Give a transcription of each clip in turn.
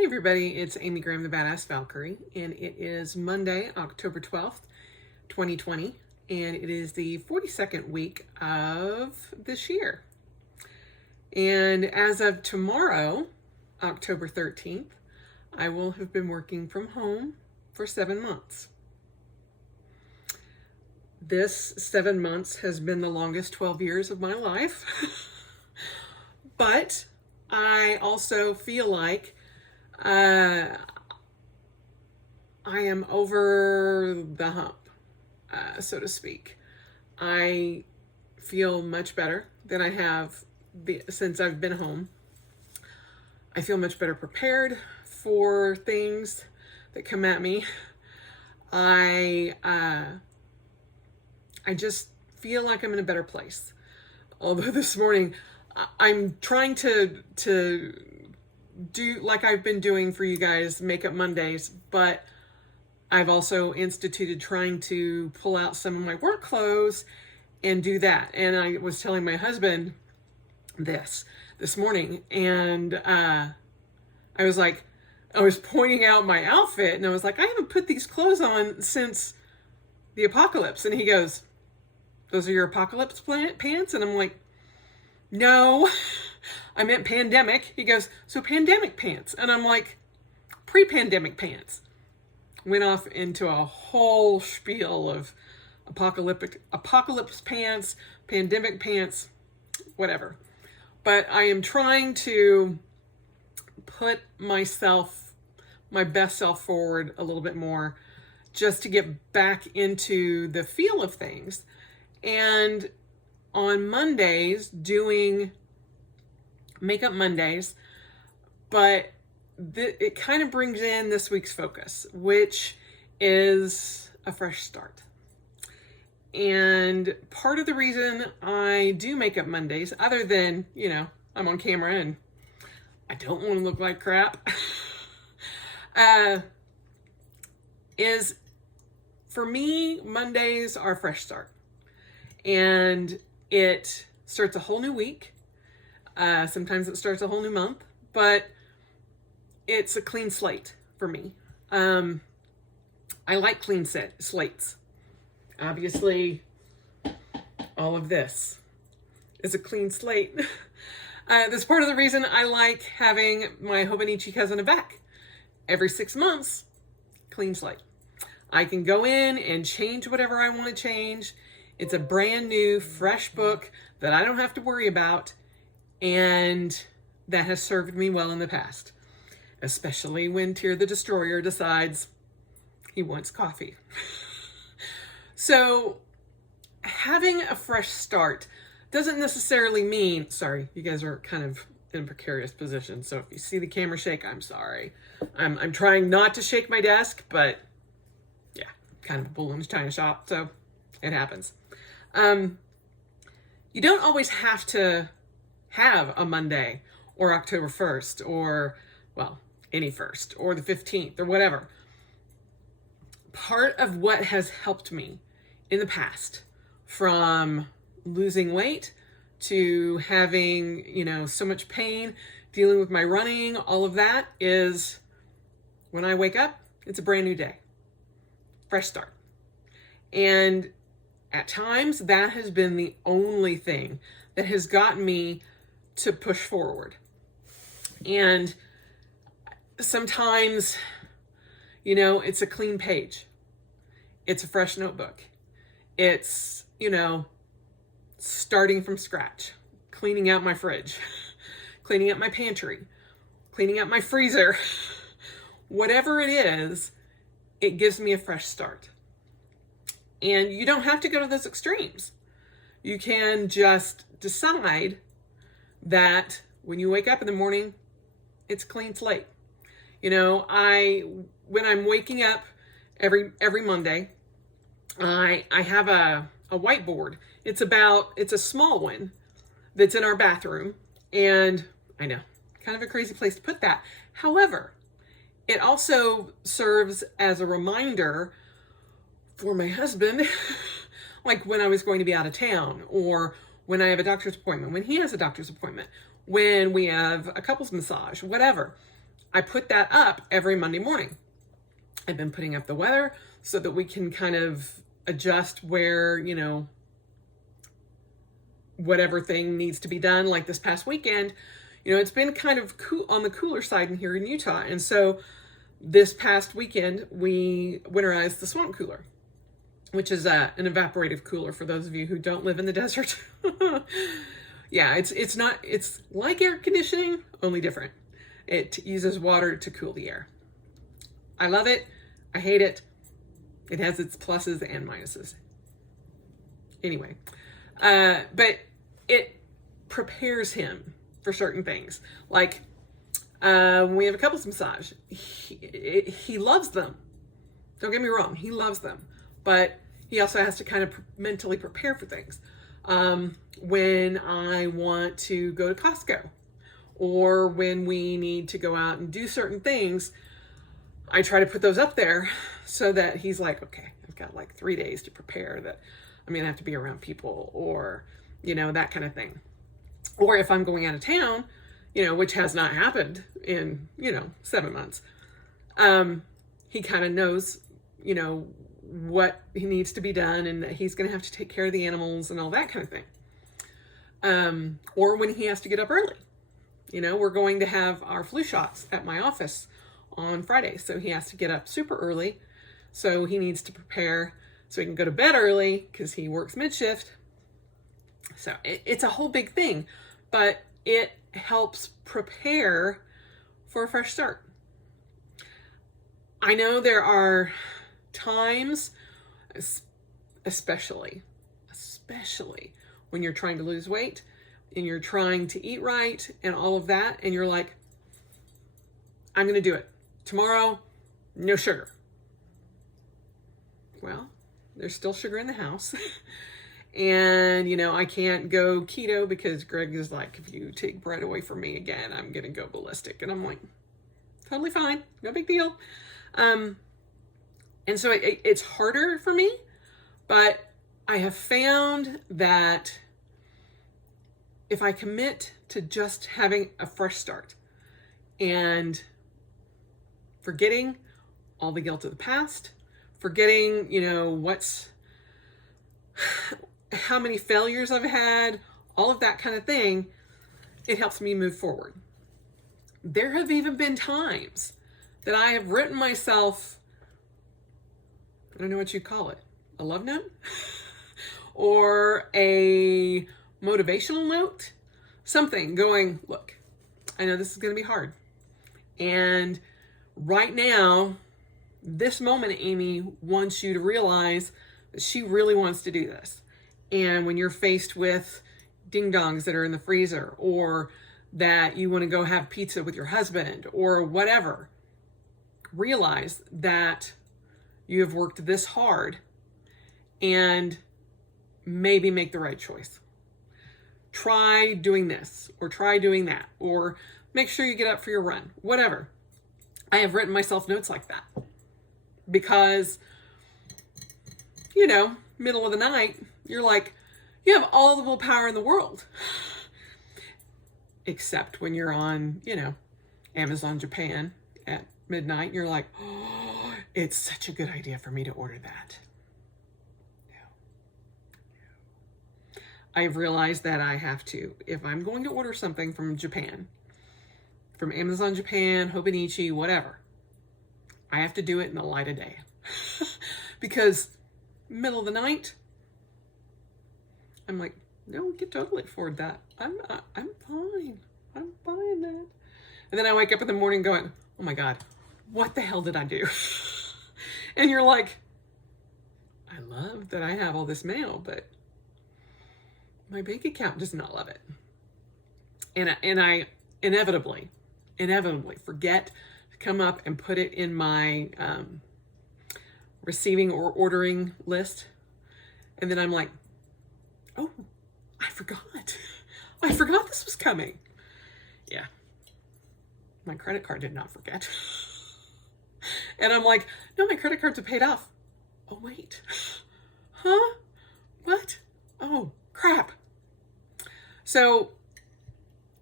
Hey everybody, it's Amy Graham, the Badass Valkyrie, and it is Monday, October 12th, 2020, and it is the 42nd week of this year. And as of tomorrow, October 13th, I will have been working from home for 7 months. This 7 months has been the longest 12 years of my life, but I also feel like I am over the hump, so to speak. I feel much better than I have since I've been home. I feel much better prepared for things that come at me. I just feel like I'm in a better place. Although this morning I'm trying to do like I've been doing for you guys, Makeup Mondays, but I've also instituted trying to pull out some of my work clothes and do that. And I was telling my husband this morning, and I was pointing out my outfit, and I was like, I haven't put these clothes on since the apocalypse. And he goes, "Those are your apocalypse pants?" And I'm like, "No, I meant pandemic." He goes, "So pandemic pants?" And I'm like, "Pre-pandemic pants." Went off into a whole spiel of apocalypse pants, pandemic pants, whatever. But I am trying to put my best self forward a little bit more, just to get back into the feel of things. And on Mondays, doing Makeup Mondays, but it kind of brings in this week's focus, which is a fresh start. And part of the reason I do Makeup Mondays, other than, I'm on camera and I don't want to look like crap, is for me, Mondays are a fresh start. And it starts a whole new week. Sometimes it starts a whole new month, but it's a clean slate for me. I like clean slates. Obviously, all of this is a clean slate. That's part of the reason I like having my Hobonichi cousin back. Every 6 months, clean slate. I can go in and change whatever I want to change. It's a brand new, fresh book that I don't have to worry about, and that has served me well in the past, especially when Tyr the Destroyer decides he wants coffee. So having a fresh start doesn't necessarily mean, sorry, you guys are kind of in a precarious position, so if you see the camera shake, I'm sorry. I'm trying not to shake my desk, but yeah, kind of a bull in a china shop, so it happens. You don't always have to have a Monday or October 1st or, well, any 1st or the 15th or whatever. Part of what has helped me in the past, from losing weight to having, so much pain, dealing with my running, all of that, is when I wake up, it's a brand new day. Fresh start. And at times, that has been the only thing that has gotten me to push forward. And sometimes, it's a clean page. It's a fresh notebook. It's, starting from scratch, cleaning out my fridge, cleaning up my pantry, cleaning up my freezer. Whatever it is, it gives me a fresh start. And you don't have to go to those extremes. You can just decide that when you wake up in the morning, it's a clean slate. When I'm waking up every Monday, I have a whiteboard. It's a small one that's in our bathroom. And I know, kind of a crazy place to put that. However, it also serves as a reminder for my husband, like when I was going to be out of town, or when I have a doctor's appointment, when he has a doctor's appointment, when we have a couples massage, whatever. I put that up every Monday morning. I've been putting up the weather so that we can kind of adjust where, whatever thing needs to be done. Like this past weekend, it's been kind of cool on the cooler side in here in Utah. And so this past weekend, we winterized the swamp cooler, which is an evaporative cooler for those of you who don't live in the desert. Yeah, it's like air conditioning, only different. It uses water to cool the air. I love it. I hate it. It has its pluses and minuses. Anyway, but it prepares him for certain things. Like when we have a couples massage, he loves them. Don't get me wrong, he loves them. But he also has to kind of mentally prepare for things. When I want to go to Costco, or when we need to go out and do certain things, I try to put those up there so that he's like, okay, I've got like 3 days to prepare that I'm going to have to be around people, or, that kind of thing. Or if I'm going out of town, which has not happened in, 7 months, he kind of knows, what he needs to be done, and that he's going to have to take care of the animals and all that kind of thing. Or when he has to get up early. We're going to have our flu shots at my office on Friday. So he has to get up super early. So he needs to prepare so he can go to bed early because he works mid-shift. So it's a whole big thing, but it helps prepare for a fresh start. I know there are times, especially when you're trying to lose weight and you're trying to eat right and all of that, and you're like, I'm going to do it. Tomorrow, no sugar. Well, there's still sugar in the house. And, I can't go keto because Greg is like, if you take bread away from me again, I'm going to go ballistic. And I'm like, totally fine. No big deal. And so it's harder for me, but I have found that if I commit to just having a fresh start and forgetting all the guilt of the past, forgetting, how many failures I've had, all of that kind of thing, it helps me move forward. There have even been times that I have written myself, I don't know what you call it, a love note or a motivational note, something going, look, I know this is going to be hard. And right now, this moment, Amy wants you to realize that she really wants to do this. And when you're faced with ding dongs that are in the freezer, or that you want to go have pizza with your husband or whatever, realize that you have worked this hard and maybe make the right choice. Try doing this or try doing that, or make sure you get up for your run, whatever. I have written myself notes like that because, middle of the night, you're like, you have all the willpower in the world. Except when you're on, Amazon Japan at midnight, you're like, oh, it's such a good idea for me to order that. I've realized that I have to, if I'm going to order something from Japan, from Amazon Japan, Hobonichi, whatever, I have to do it in the light of day. Because middle of the night, I'm like, no, we can totally afford that. I'm fine. I'm buying that. And then I wake up in the morning going, oh my God, what the hell did I do? And you're like, I love that I have all this mail, but my bank account does not love it. And I inevitably forget to come up and put it in my receiving or ordering list. And then I'm like, oh, I forgot. I forgot this was coming. Yeah. My credit card did not forget. And I'm like, no, my credit cards are paid off. Oh, wait. Huh? What? Oh, crap. So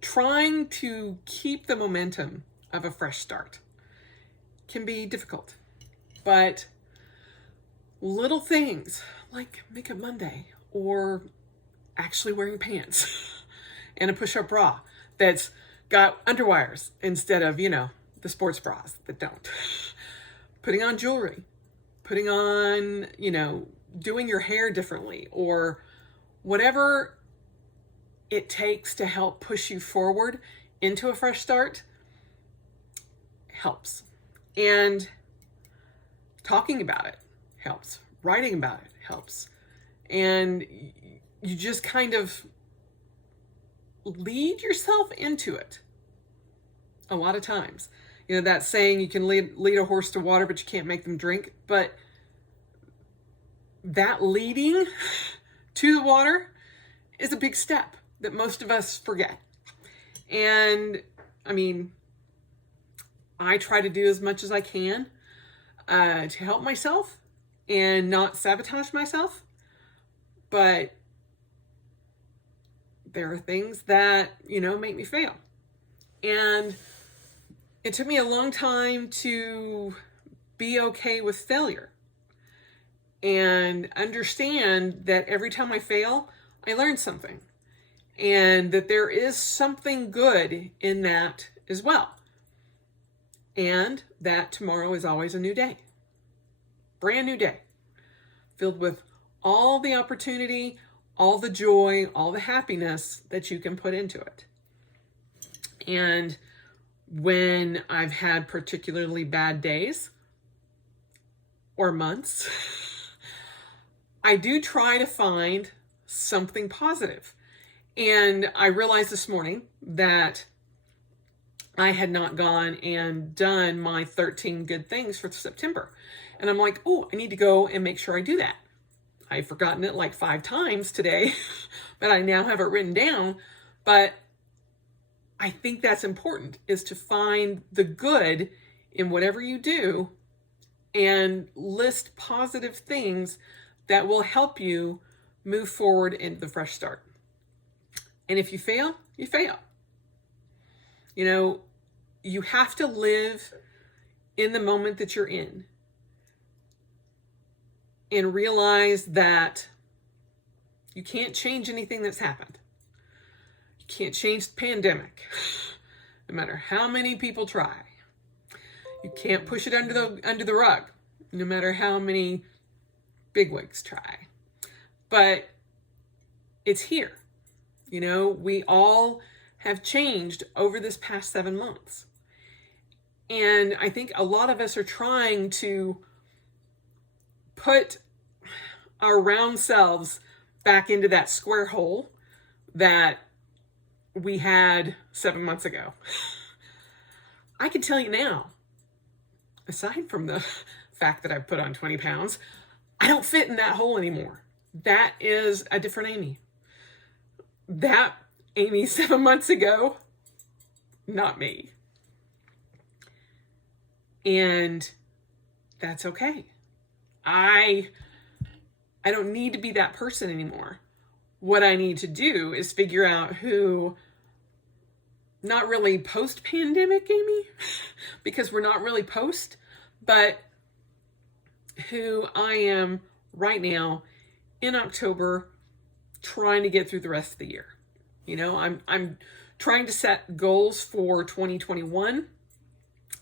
trying to keep the momentum of a fresh start can be difficult. But little things like Makeup Monday or actually wearing pants and a push-up bra that's got underwires instead of, the sports bras that don't. Putting on jewelry, putting on, doing your hair differently, or whatever it takes to help push you forward into a fresh start helps. And talking about it helps. Writing about it helps. And you just kind of lead yourself into it a lot of times. That saying, you can lead a horse to water, but you can't make them drink. But that leading to the water is a big step that most of us forget. And I try to do as much as I can to help myself and not sabotage myself. But there are things that, make me fail. And it took me a long time to be okay with failure and understand that every time I fail, I learn something, and that there is something good in that as well. And that tomorrow is always a new day, brand new day, filled with all the opportunity, all the joy, all the happiness that you can put into it. And when I've had particularly bad days or months, I do try to find something positive. And I realized this morning that I had not gone and done my 13 good things for September. And I'm like, oh, I need to go and make sure I do that. I've forgotten it like 5 times today, but I now have it written down. But I think that's important, is to find the good in whatever you do and list positive things that will help you move forward into the fresh start. And if you fail, you fail. You have to live in the moment that you're in and realize that you can't change anything that's happened. You can't change the pandemic, no matter how many people try. You can't push it under the rug, no matter how many bigwigs try. But it's here. We all have changed over this past 7 months. And I think a lot of us are trying to put our round selves back into that square hole that we had 7 months ago. I can tell you now, aside from the fact that I've put on 20 pounds, I don't fit in that hole anymore. That is a different Amy. That Amy 7 months ago, not me. And that's okay. I don't need to be that person anymore. What I need to do is figure out who, not really post-pandemic Amy, because we're not really post, but who I am right now in October, trying to get through the rest of the year. I'm trying to set goals for 2021,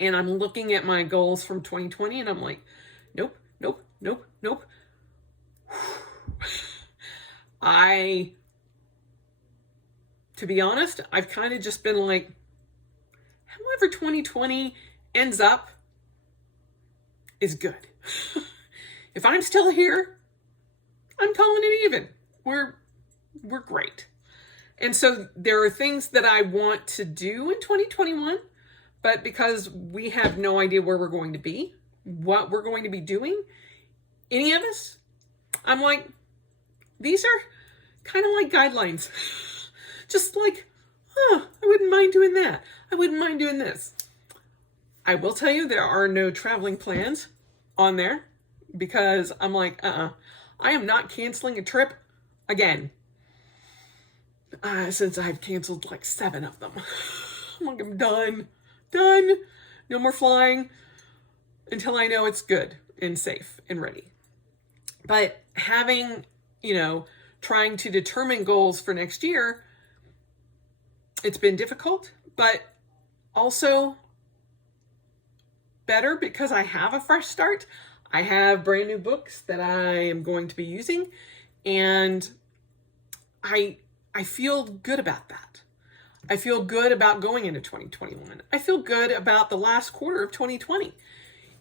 and I'm looking at my goals from 2020, and I'm like, nope. To be honest, I've kind of just been like, however 2020 ends up is good. If I'm still here, I'm calling it even. We're great. And so there are things that I want to do in 2021, but because we have no idea where we're going to be, what we're going to be doing, any of us, I'm like, these are kind of like guidelines. Just like, I wouldn't mind doing that. I wouldn't mind doing this. I will tell you, there are no traveling plans on there because I'm like, I am not canceling a trip again. Since I've canceled like 7 of them. I'm like, I'm done. done. No more flying until I know it's good and safe and ready. But having, trying to determine goals for next year, it's been difficult, but also better because I have a fresh start. I have brand new books that I am going to be using, and I feel good about that. I feel good about going into 2021. I feel good about the last quarter of 2020.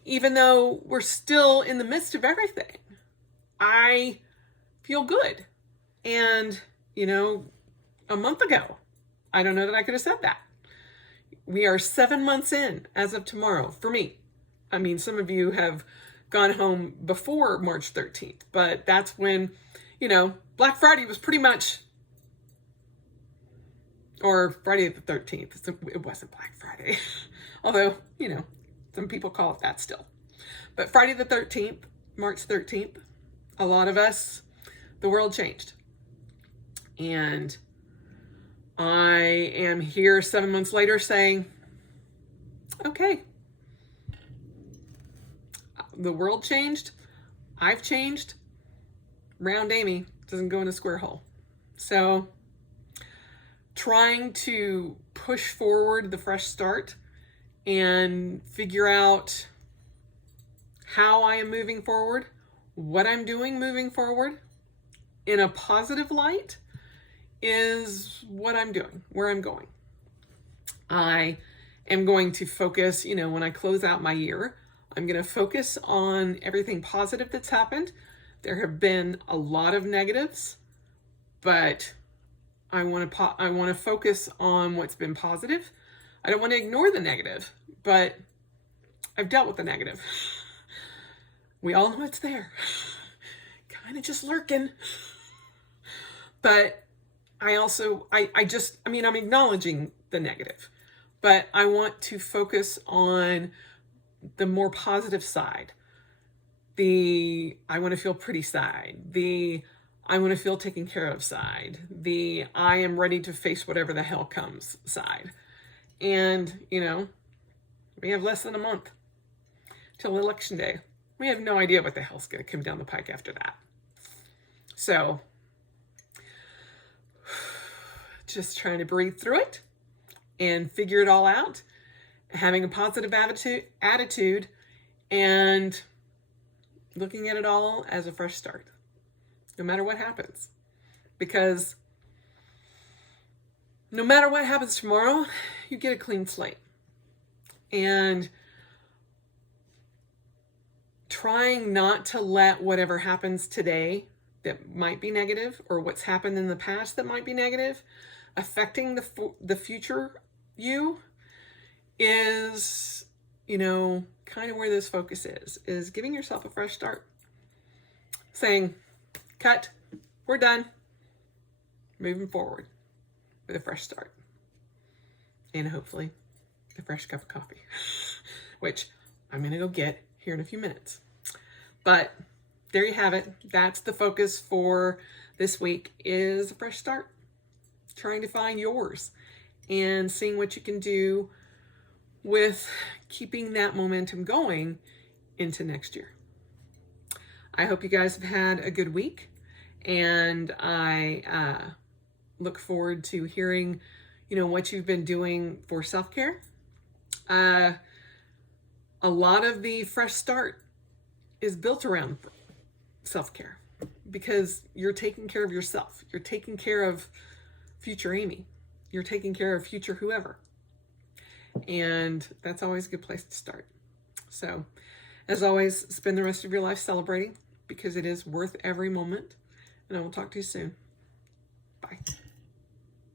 Even though we're still in the midst of everything, I feel good. And, a month ago, I don't know that I could have said that. We are 7 months in as of tomorrow for me. I mean, some of you have gone home before March 13th, but that's when, Black Friday was pretty much, or Friday the 13th. It wasn't Black Friday. Although, some people call it that still. But Friday the 13th, March 13th, a lot of us, the world changed. And I am here 7 months later saying, okay, the world changed. I've changed. Round Amy doesn't go in a square hole. So trying to push forward the fresh start and figure out how I am moving forward, what I'm doing moving forward in a positive light is what I'm doing, where I'm going. I am going to focus, when I close out my year, I'm going to focus on everything positive that's happened. There have been a lot of negatives, but I want to focus on what's been positive. I don't want to ignore the negative, but I've dealt with the negative. We all know it's there. Kind of just lurking. But I'm acknowledging the negative, but I want to focus on the more positive side. I want to feel pretty side. I want to feel taken care of side. I am ready to face whatever the hell comes side. And, we have less than a month till Election Day. We have no idea what the hell's going to come down the pike after that. So, just trying to breathe through it and figure it all out, having a positive attitude and looking at it all as a fresh start, no matter what happens. Because no matter what happens tomorrow, you get a clean slate. And trying not to let whatever happens today that might be negative, or what's happened in the past that might be negative, affecting the future you is, kind of where this focus is giving yourself a fresh start. Saying, cut, we're done, moving forward with a fresh start. And hopefully a fresh cup of coffee, which I'm going to go get here in a few minutes. But there you have it. That's the focus for this week, is a fresh start. Trying to find yours and seeing what you can do with keeping that momentum going into next year. I hope you guys have had a good week, and I look forward to hearing, what you've been doing for self-care. A lot of the fresh start is built around self-care, because you're taking care of yourself. You're taking care of future Amy. You're taking care of future whoever. And that's always a good place to start. So, as always, spend the rest of your life celebrating, because it is worth every moment. And I will talk to you soon. Bye.